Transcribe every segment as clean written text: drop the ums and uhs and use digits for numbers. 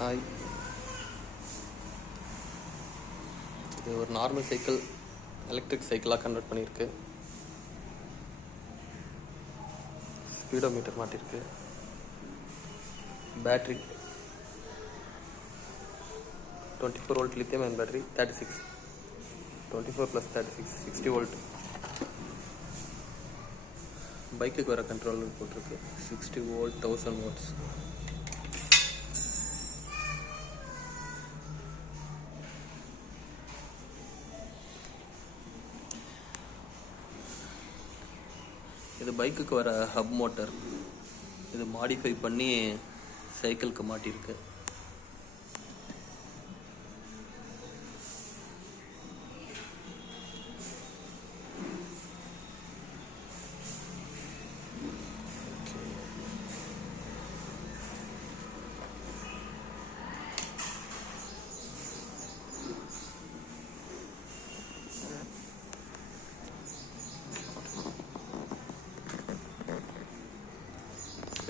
Hi, இது ஒரு normal cycle electric சைக்கிளாக கன்வெர்ட் பண்ணியிருக்கு. ஸ்பீடோமீட்டர் மாட்டிருக்கு. Battery 24 volt lithium ion battery 36, 24 + 36 60 volt. பைக்குக்கு வர கண்ட்ரோலர் போட்டிருக்கு. 60 வோல்ட் 1000 வாட்ஸ். இது பைக்குக்கு வர ஹப் மோட்டர். இது மாடிஃபை பண்ணி சைக்கிளுக்கு மாட்டியிருக்கு.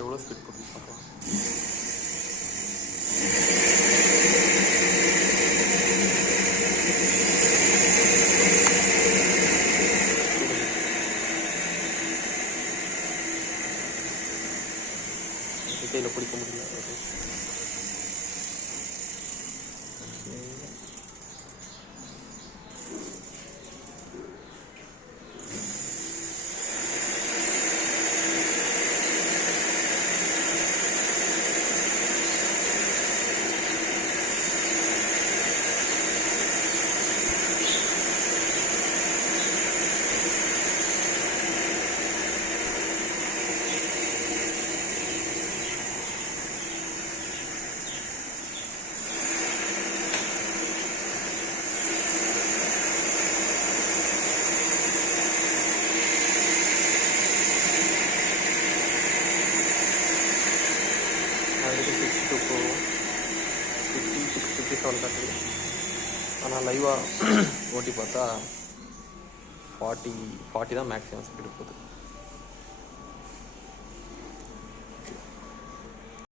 எவ்வளோ ஸ்பீட் போட்டு பார்க்கலாம். கையில் பிடிக்க முடியல. அதுக்கு 62 போகும், 56, 57 காட்டுது. ஆனால் லைவாக ஓட்டி பார்த்தா 40 தான் மேக்ஸிமம் ஸ்பீடு போகுது.